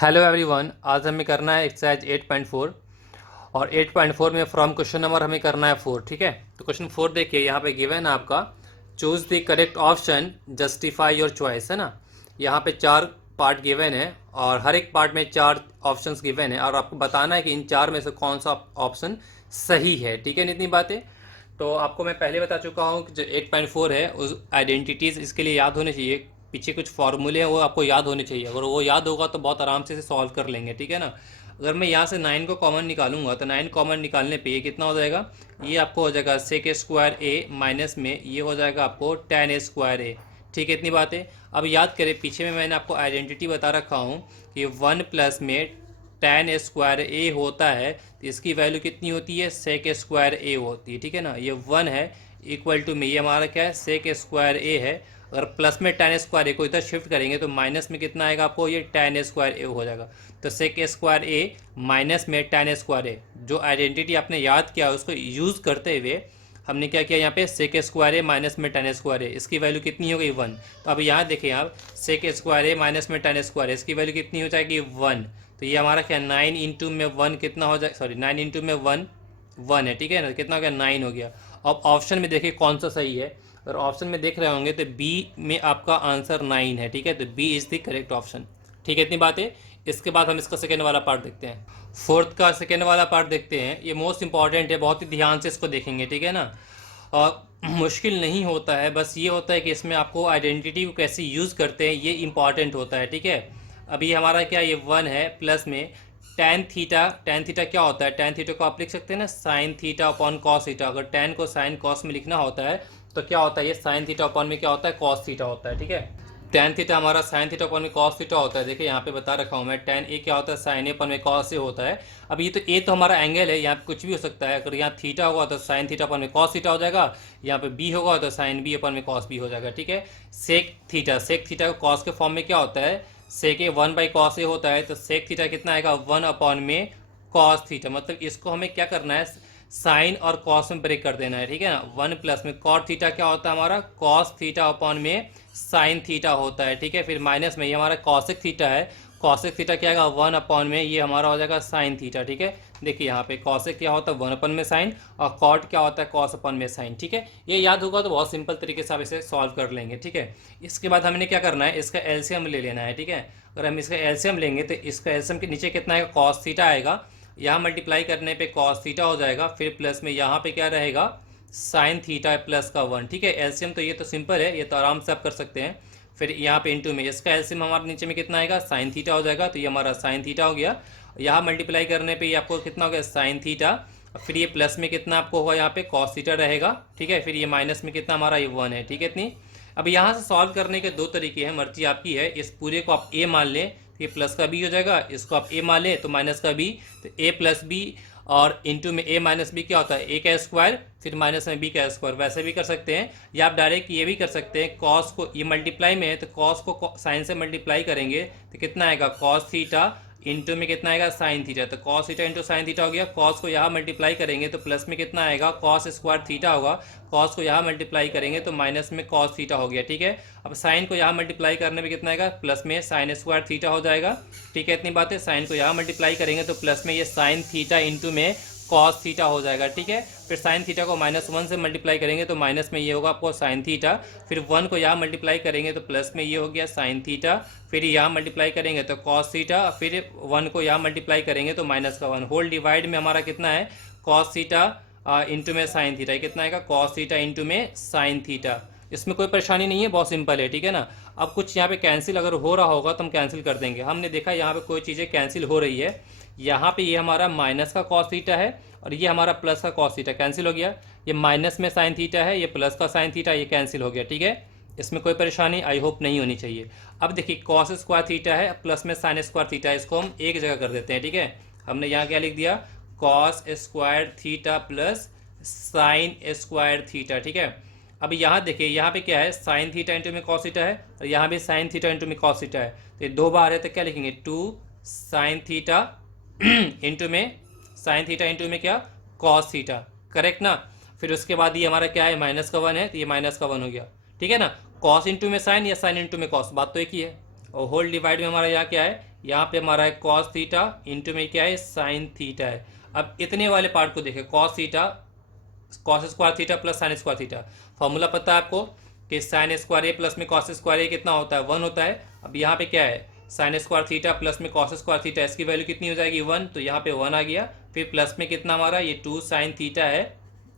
Hello everyone, आज हमें करना है एक्सरसाइज 8.4 और 8.4 में फ्रॉम क्वेश्चन नंबर हमें करना है 4। ठीक है, तो क्वेश्चन 4 देखिए, यहाँ पे गिवन है आपका choose the correct option, justify your choice, है ना। यहाँ पे 4 पार्ट गिवन है और हर एक पार्ट में 4 ऑप्शंस गिवन है और आपको बताना है कि इन 4 में से कौन सा ऑप्शन सही है। ठीक है, इतनी बातें तो आपको मैं पहले बता चुका हूँ कि जो 8.4 है उस आइडेंटिटीज़ इसके लिए याद होने चाहिए। पीछे कुछ फॉर्मूले हैं वो आपको याद होने चाहिए, अगर वो याद होगा तो बहुत आराम से इसे सॉल्व कर लेंगे। ठीक है ना। अगर मैं यहाँ से 9 को कॉमन निकालूंगा तो 9 कॉमन निकालने पे ये कितना हो जाएगा, ये आपको हो जाएगा सेक स्क्वायर ए माइनस में ये हो जाएगा आपको टेन ए स्क्वायर ए। ठीक है, इतनी बातें। अब याद करें, पीछे में मैंने आपको आइडेंटिटी बता रखा हूँ कि 1 प्लस में टेन स्क्वायर ए होता है तो इसकी वैल्यू कितनी होती है, सेक स्क्वायर ए होती है। ठीक है ना, ये 1 है इक्वल टू में ये हमारा क्या है, सेक स्क्वायर ए है। अगर प्लस में टेन स्क्वायर ए को इधर शिफ्ट करेंगे तो माइनस में कितना आएगा आपको, ये टेन स्क्वायर ए हो जाएगा। तो सेक स्क्वायर ए माइनस में टेन स्क्वायर ए, जो आइडेंटिटी आपने याद किया उसको यूज़ करते हुए हमने क्या किया, यहाँ पे सेक स्क्वायर ए माइनस में टेन स्क्वायर ए, इसकी वैल्यू कितनी हो गई 1। तो अब यहाँ देखिए आप, सेक स्क्वायर ए माइनस में टेन स्क्वायर ए, इसकी वैल्यू कितनी हो जाएगी 1। तो ये हमारा क्या 9 इंटू में 1 कितना हो जाए, सॉरी 9 इंटू में 1 1 है। ठीक है ना, कितना हो गया 9 हो गया। अब ऑप्शन में देखिए कौन सा सही है, अगर ऑप्शन में देख रहे होंगे तो बी में आपका आंसर 9 है। ठीक है, तो B is the correct option. ठीक है, इतनी बातें। इसके बाद हम इसका सेकेंड वाला पार्ट देखते हैं। फोर्थ का सेकेंड वाला पार्ट देखते हैं, ये मोस्ट इंपॉर्टेंट है, बहुत ही ध्यान से इसको देखेंगे। ठीक है ना, और मुश्किल नहीं होता है, बस ये होता है कि इसमें आपको आइडेंटिटी को कैसे यूज़ करते हैं ये इंपॉर्टेंट होता है। ठीक है, अभी हमारा क्या, ये 1 है प्लस में टेन थीटा। टेन थीटा क्या होता है, टेन थीटा को आप लिख सकते हैं ना sine theta upon cos theta. अगर टेन को साइन कॉस में लिखना होता है तो क्या होता है, ये साइन थीटा अपॉन में क्या होता है, कॉस थीटा होता है। ठीक है, टेन थीटा हमारा साइन थीटा अपॉन में कॉस थीटा होता है। देखिए यहाँ पे बता रखा हूँ मैं, टेन ए क्या होता है, साइन ए अपॉन में कॉस ए होता है। अब ये तो ए तो हमारा एंगल है, यहाँ पे कुछ भी हो सकता है। अगर यहाँ थीटा होगा तो साइन थीटा अपॉन में कॉस थीटा हो जाएगा, यहाँ पे बी होगा तो साइन बी अपॉन में कॉस बी हो जाएगा। ठीक है, सेक थीटा, सेक थीटा को कॉस के फॉर्म में क्या होता है, सेक ए 1 बाई कॉस ए होता है। तो सेक थीटा कितना आएगा, 1 अपॉन में कॉस थीटा। मतलब इसको हमें क्या करना है, साइन और कॉस में ब्रेक कर देना है। ठीक है ना, 1 प्लस में कॉट थीटा क्या होता है हमारा, कॉस थीटा अपॉन में साइन थीटा होता है। ठीक है, फिर माइनस में ये हमारा कॉसिक थीटा है, कॉसिक थीटा क्या आएगा 1 अपॉन में ये हमारा हो जाएगा साइन थीटा। ठीक है, देखिए यहाँ पे कॉसिक क्या होता है 1 अपॉन में साइन और कॉट क्या होता है कॉस अपॉन में साइन। ठीक है, ये याद होगा तो बहुत सिंपल तरीके से आप इसे सॉल्व कर लेंगे। ठीक है, इसके बाद हमने क्या करना है, इसका एलसीएम ले लेना है। ठीक है, अगर हम इसका एलसीएम लेंगे तो इसका एलसीएम के नीचे कितना आएगा, कॉस थीटा आएगा, यहाँ मल्टीप्लाई करने पे कॉस थीटा हो जाएगा, फिर प्लस में यहाँ पे क्या रहेगा, साइन थीटा प्लस का 1। ठीक है, एलसीएम तो ये तो सिंपल है, ये तो आराम से आप कर सकते हैं। फिर यहाँ पे इंटू में इसका एलसीएम हमारे नीचे में कितना आएगा, साइन थीटा हो जाएगा, तो ये हमारा साइन थीटा हो गया। यहाँ मल्टीप्लाई करने पे ये आपको कितना हो गया, साइन थीटा। फिर ये प्लस में कितना आपको होगा, यहाँ पे कॉस थीटा रहेगा। ठीक है, फिर ये माइनस में कितना हमारा, ये 1 है। ठीक है, इतनी। अब यहाँ से सॉल्व करने के दो तरीके हैं, मर्जी आपकी है। इस पूरे को आप ए मान लें, ये प्लस का बी हो जाएगा, इसको आप ए मान लें तो माइनस का बी, तो ए प्लस बी और इंटू में ए माइनस बी क्या होता है, ए का स्क्वायर फिर माइनस में बी का स्क्वायर। वैसे भी कर सकते हैं या आप डायरेक्ट ये भी कर सकते हैं, कॉस को ये मल्टीप्लाई में है तो कॉस को साइन से मल्टीप्लाई करेंगे तो कितना आएगा, कॉस थीटा इंटू में कितना आएगा, साइन थीटा। तो cos theta into sine theta हो गया। कॉस को यहाँ मल्टीप्लाई करेंगे तो प्लस में कितना आएगा, कॉस स्क्वायर थीटा होगा। कॉस को यहाँ मल्टीप्लाई करेंगे तो माइनस में कॉस थीटा हो गया। ठीक है, अब साइन को यहाँ मल्टीप्लाई करने में कितना आएगा, प्लस में साइन स्क्वायर थीटा हो जाएगा। ठीक है, इतनी बात है। साइन को यहाँ मल्टीप्लाई करेंगे तो प्लस में ये साइन थीटा इंटू में कॉस थीटा हो जाएगा। ठीक है, फिर साइन थीटा को -1 से मल्टीप्लाई करेंगे तो माइनस में ये होगा आपको साइन थीटा। फिर 1 को यहाँ मल्टीप्लाई करेंगे तो प्लस में ये हो गया साइन थीटा। फिर यहाँ मल्टीप्लाई करेंगे तो कॉस थीटा, फिर 1 को यहाँ मल्टीप्लाई करेंगे तो माइनस का 1। होल डिवाइड में हमारा कितना है, कॉस थीटा इंटू में साइन थीटा। कितना आएगा, कॉस थीटा इंटू में साइन थीटा। इसमें कोई परेशानी नहीं है, बहुत सिंपल है। ठीक है ना, अब कुछ यहाँ पे कैंसिल अगर हो रहा होगा तो हम कैंसिल कर देंगे। हमने देखा यहाँ पे कोई चीज़ें कैंसिल हो रही है, यहाँ पे ये हमारा माइनस का कॉस थीटा है और ये हमारा प्लस का कॉस थीटा, कैंसिल हो गया। ये माइनस में साइन थीटा है, ये प्लस का साइन थीटा, ये कैंसिल हो गया। ठीक है, इसमें कोई परेशानी आई होप नहीं होनी चाहिए। अब देखिए कॉस स्क्वायर थीटा है प्लस में साइन स्क्वायर थीटा है, इसको हम एक जगह कर देते हैं। ठीक है, हमने यहाँ क्या लिख दिया, cos square theta plus sine square theta. ठीक है, अब यहाँ देखिए, यहाँ पे क्या है, साइन थीटा इंटू में कॉस थीटा है और यहाँ भी साइन थीटा इंटू में कॉस थीटा है। तो ये दो बार है तो क्या लिखेंगे, 2 साइन थीटा इंटू में साइन थीटा इंटू में क्या, कॉस थीटा। करेक्ट ना। फिर उसके बाद ये हमारा क्या है, माइनस का 1 है तो ये माइनस का 1 हो गया। ठीक है ना, कॉस इंटू में साइन या साइन इंटू में कॉस, बात तो एक ही है। और होल डिवाइड में हमारा यहाँ क्या है, यहाँ पे हमारा है कॉस थीटा, इंटू में क्या है साइन थीटा है। अब इतने वाले पार्ट को देखें, cos theta cos square theta plus sine square theta, formula पता है आपको कि साइन स्क्वायर ए प्लस में कॉस स्क्वायर ए कितना होता है, 1 होता है। अब यहाँ पे क्या है, साइन स्क्वायर थीटा प्लस में कॉस स्क्वायर थीटा, इसकी वैल्यू कितनी हो जाएगी 1, तो यहाँ पे 1 आ गया। फिर प्लस में कितना हमारा ये 2 साइन थीटा है,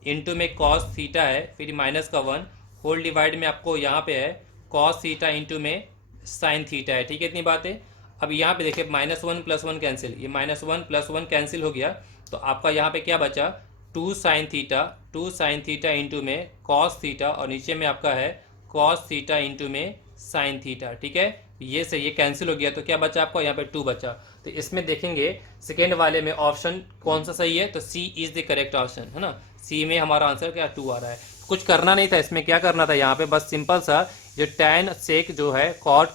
इंटू में कॉस थीटा है, फिर माइनस का 1, होल डिवाइड में आपको यहाँ पे है कॉस थीटा इंटू में साइन थीटा है। ठीक है, इतनी बात है। अब यहाँ पे देखिए -1 + 1 कैंसिल, ये -1 + 1 कैंसिल हो गया, तो आपका यहाँ पे क्या बचा 2 साइन थीटा इंटू में कॉस थीटा, और नीचे में आपका है कॉस थीटा इंटू में साइन थीटा। ठीक है, ये से ये कैंसिल हो गया, तो क्या बचा आपका यहाँ पे 2 बचा। तो इसमें देखेंगे सेकेंड वाले में ऑप्शन कौन सा सही है, तो सी इज द करेक्ट ऑप्शन है ना। सी में हमारा आंसर क्या 2 आ रहा है। कुछ करना नहीं था इसमें, क्या करना था यहाँ पे बस सिंपल सा जो tan सेक जो है कॉट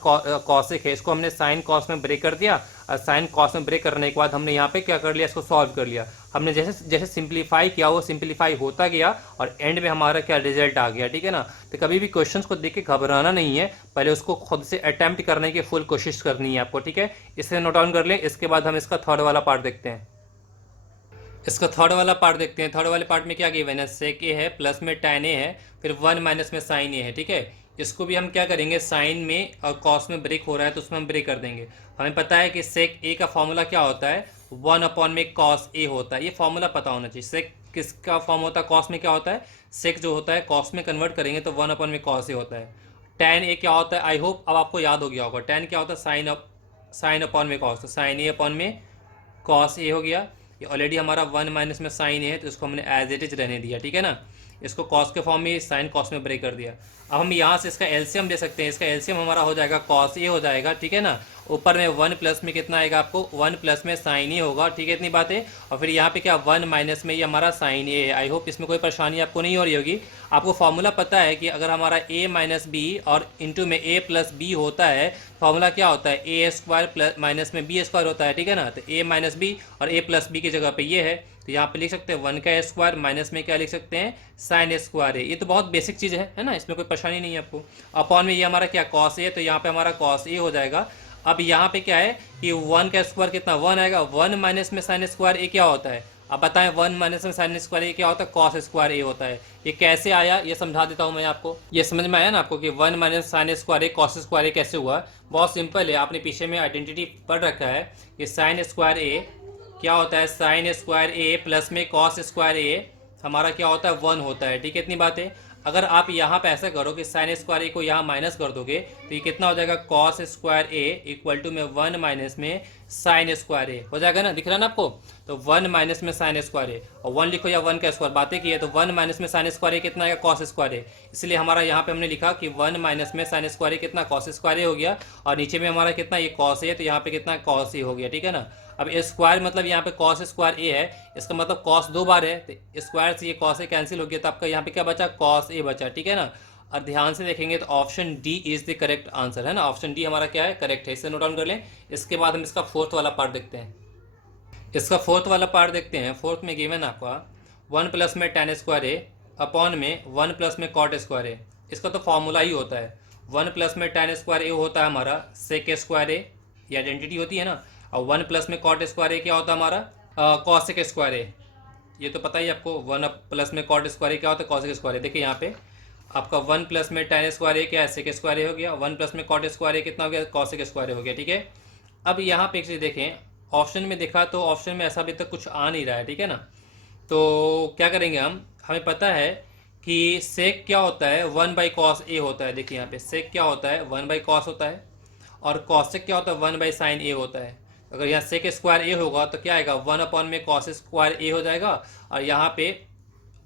कॉसेक है, इसको हमने साइन कॉस में ब्रेक कर दिया, और साइन कॉस में ब्रेक करने के बाद हमने यहाँ पे क्या कर लिया, इसको सॉल्व कर लिया। हमने जैसे जैसे सिंप्लीफाई किया वो सिंप्लीफाई होता गया, और एंड में हमारा क्या रिजल्ट आ गया। ठीक है ना, तो कभी भी क्वेश्चंस को देख के घबराना नहीं है, पहले उसको खुद से अटेम्प्ट करने की फुल कोशिश करनी है आपको। ठीक है, इसे नोट डाउन कर लें। इसके बाद हम इसका थर्ड वाला पार्ट देखते हैं। इसका थर्ड वाला पार्ट देखते हैं। थर्ड वाले पार्ट में क्या गिवन है, सेक ए है, प्लस में tan ए है, फिर 1 माइनस में साइन ए है। ठीक है, इसको भी हम क्या करेंगे, साइन में और कॉस में ब्रेक हो रहा है तो उसमें हम ब्रेक कर देंगे। हमें पता है कि सेक ए का फॉर्मूला क्या होता है, 1 में कॉस ए होता है। ये फॉर्मूला पता होना चाहिए। सेक किसका फॉर्म होता है, कॉस में क्या होता है, सेक जो होता है कॉस में कन्वर्ट करेंगे तो 1 में कॉस ए होता है। tan ए क्या होता है, आई होप अब आपको याद हो गया होगा। tan क्या होता है, साइन अपॉन में कॉस, तो साइन ए अपॉन में कॉस ए हो गया। ये ऑलरेडी हमारा 1 माइनस में साइन है, तो इसको हमने एज इट इज रहने दिया। ठीक है ना, इसको कॉस के फॉर्म में साइन कॉस में ब्रेक कर दिया। अब हम यहाँ से इसका एलसीएम दे सकते हैं। इसका एलसीएम हमारा हो जाएगा कॉस ए हो जाएगा। ठीक है ना, ऊपर में 1 प्लस में कितना आएगा आपको, 1 प्लस में साइन ए होगा। ठीक है, इतनी बात है। और फिर यहाँ पे क्या 1 माइनस में ये हमारा साइन ए है। आई होप इसमें कोई परेशानी आपको नहीं हो रही होगी। आपको फॉर्मूला पता है कि अगर हमारा a माइनस बी और इंटू में a प्लस बी होता है, फॉर्मूला क्या होता है, ए स्क्वायर प्लस माइनस में बी स्क्वायर होता है। ठीक है ना, तो a माइनस बी और a प्लस बी की जगह पे ये है, तो यहाँ पे लिख सकते हैं 1 का स्क्वायर माइनस में क्या लिख सकते हैं, साइन स्क्वायर है। ये तो बहुत बेसिक चीज़ है ना, इसमें कोई परेशानी नहीं है आपको। अपॉन में ये हमारा क्या कॉस ए, तो यहाँ पे हमारा कॉस ए हो जाएगा। अब यहाँ पे क्या है कि 1 का स्क्वायर कितना 1 आएगा, 1 माइनस में साइन स्क्वायर ए क्या होता है, अब बताएं 1 माइनस में साइन स्क्वायर ए क्या होता है, कॉस स्क्वायर ए होता है। ये कैसे आया ये समझा देता हूँ मैं आपको। ये समझ में आया ना आपको कि 1 माइनस साइन स्क्वायर ए कॉस स्क्वायर ए कैसे हुआ। बहुत सिंपल है, आपने पीछे में आइडेंटिटी पढ़ रखा है कि साइन स्क्वायर ए क्या होता है, साइन स्क्वायर ए प्लस में कॉस स्क्वायर ए हमारा क्या होता है 1 होता है। ठीक है, इतनी बात है। अगर आप यहाँ पे ऐसा करो कि साइन स्क्वायर ए को यहाँ माइनस कर दोगे तो ये कितना हो जाएगा, cos square A equal to में 1 माइनस में साइन स्क्वायर ए हो जाएगा ना, दिख रहा है ना आपको। तो 1 माइनस में साइन स्क्वायर ए और 1 लिखो या 1 का स्क्वायर, बातें की है। तो 1 माइनस में साइन स्क्वायर ए कितना आएगा, कॉस स्क्वायर ए। इसलिए हमारा यहाँ पे हमने लिखा कि 1 माइनस में साइन स्क्वायर ए कितना, कॉस स्क्वायर ए हो गया। और नीचे में हमारा कितना, ये कॉस ए, तो यहाँ पे कितना कॉस ए हो गया। ठीक है ना, अब स्क्वायर मतलब यहाँ पे कॉस स्क्वायर ए है, इसका मतलब कॉस 2 बार है, तो स्क्वायर से ये कॉस ए कैंसिल हो गया, तो आपका यहाँ पे क्या बचा, कॉस ए बचा। ठीक है ना, और ध्यान से देखेंगे तो option D is the correct answer है ना। ऑप्शन डी हमारा क्या है, करेक्ट है। इसे नोट डाउन कर लें। इसके बाद हम इसका फोर्थ वाला पार्ट देखते हैं। इसका फोर्थ वाला पार्ट देखते हैं। फोर्थ में गिवन आपका 1 प्लस में tan स्क्वायर ए अपॉन में 1 प्लस में कॉट स्क्वायर ए। इसका तो फॉर्मूला ही होता है, 1 प्लस में tan स्क्वायर ए होता है हमारा सेक स्क्वायर ए, ये आइडेंटिटी होती है ना। और 1 प्लस में कॉट स्क्वायर ए क्या होता है हमारा, कॉसेक स्क्वायर ए। ये तो पता ही आपको, 1 प्लस में कॉट स्क्वायर ए क्या होता है, कॉसेक स्क्वायर ए। देखिए यहाँ पे आपका 1 प्लस में tan स्क्वायर ए क्या है, सेक स्क्वायर ए हो गया। 1 प्लस में कॉट स्क्वायर ए कितना हो गया, कॉसेक स्क्वायर ए हो गया। ठीक है, अब यहाँ पे एक चीज़ देखें, ऑप्शन में देखा तो ऑप्शन में ऐसा अभी तक कुछ आ नहीं रहा है। ठीक है ना, तो क्या करेंगे हम, हमें पता है कि सेक क्या होता है, 1 बाई कॉस ए होता है। देखिए यहाँ पे सेक क्या होता है, 1 बाई कॉस होता है, और कॉसेक क्या होता है, 1 बाई साइन ए होता है। अगर यहाँ सेक स्क्वायर ए होगा तो क्या आएगा, 1 अपॉन में कॉस स्क्वायर ए हो जाएगा। और यहाँ पे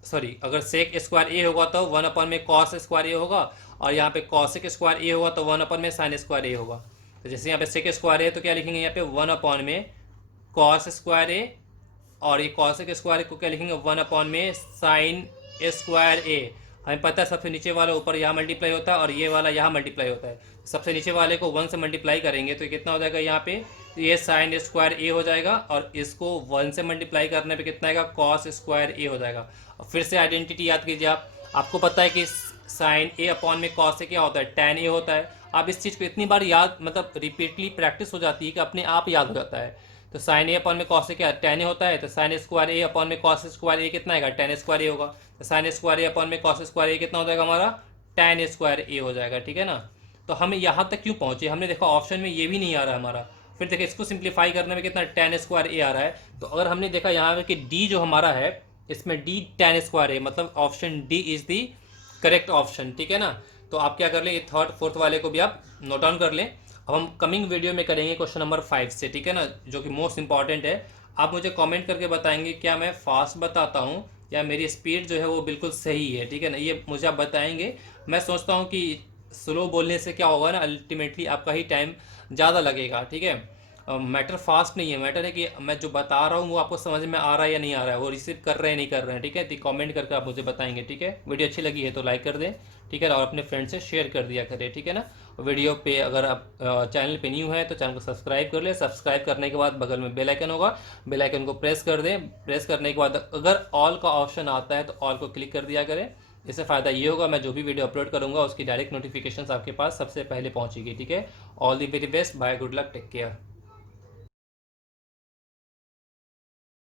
सॉरी, अगर सेक स्क्वायर ए होगा तो 1 अपॉन में कॉस स्क्वायर ए होगा, और यहाँ पे कॉसेक स्क्वायर ए होगा तो 1 अपॉन में साइन स्क्वायर ए होगा। तो जैसे यहाँ पे सेक स्क्वायर ए तो क्या लिखेंगे यहाँ पे 1 अपॉन में कॉस स्क्वायर ए, और ये कॉसेक स्क्वायर को क्या लिखेंगे 1 अपॉन में साइन स्क्वायर ए। हमें पता है सबसे नीचे वाला ऊपर यहाँ मल्टीप्लाई होता है और ये वाला यहाँ मल्टीप्लाई होता है। सबसे नीचे वाले को 1 से मल्टीप्लाई करेंगे तो कितना हो जाएगा यहाँ पे, ये साइन स्क्वायर ए हो जाएगा, और इसको 1 से मल्टीप्लाई करने पे कितना आएगा, कॉस स्क्वायर ए हो जाएगा। और फिर से आइडेंटिटी याद कीजिए आप, आपको पता है कि साइन ए अपॉन में कॉस से क्या होता है, tan ए होता है, आप इस चीज़ को इतनी बार याद मतलब रिपीटली प्रैक्टिस हो जाती है कि अपने आप याद हो जाता है। तो साइन ए अपॉन में कॉस ए क्या टेन ए होता है, तो साइन स्क्वायर ए अपॉन में कॉस स्क्वायर ए कितना आएगा, टेन स्क्वायर ए होगा। तो साइन स्क्वायर ए अपॉन में कॉस स्क्वायर ए कितना हो जाएगा हमारा, टेन स्क्वायर ए हो जाएगा, ठीक है ना। तो हम यहाँ तक क्यों पहुंचे, हमने देखा ऑप्शन में ये भी नहीं आ रहा है हमारा, फिर देखिए इसको सिंप्लीफाई करने में कितना टेन स्क्वायर ए आ रहा है। तो अगर हमने देखा यहाँ पे कि डी जो हमारा है इसमें डी टेन स्क्वायर ए, मतलब option D is the correct option, ठीक है ना। तो आप क्या कर लें, ये थर्ड फोर्थ वाले को भी आप नोट डाउन कर लें। अब हम कमिंग वीडियो में करेंगे क्वेश्चन नंबर 5 से, ठीक है ना, जो कि मोस्ट इंपॉर्टेंट है। आप मुझे कमेंट करके बताएंगे क्या मैं फास्ट बताता हूँ या मेरी स्पीड जो है वो बिल्कुल सही है, ठीक है ना, ये मुझे आप बताएंगे। मैं सोचता हूँ कि स्लो बोलने से क्या होगा ना, अल्टीमेटली आपका ही टाइम ज़्यादा लगेगा, ठीक है। मैटर फास्ट नहीं है, मैटर है कि मैं जो बता रहा हूँ वो आपको समझ में आ रहा है या नहीं आ रहा है, वो रिसीव कर रहे हैं नहीं कर रहे हैं, ठीक है। तो कमेंट करके आप मुझे बताएंगे, ठीक है। वीडियो अच्छी लगी है तो लाइक कर दें, ठीक है, और अपने फ्रेंड से शेयर कर दिया करें, ठीक है ना। वीडियो पे अगर आप चैनल पे न्यू है तो चैनल को सब्सक्राइब कर ले। सब्सक्राइब करने के बाद बगल में बेल आइकन होगा, बेल आइकन को प्रेस कर दें। प्रेस करने के बाद अगर ऑल का ऑप्शन आता है तो ऑल को क्लिक कर दिया करें। इससे फ़ायदा ये होगा मैं जो भी वीडियो अपलोड करूंगा उसकी डायरेक्ट नोटिफिकेशन आपके पास सबसे पहले पहुंचेगी, ठीक है। All the very best, bye, good luck, take care.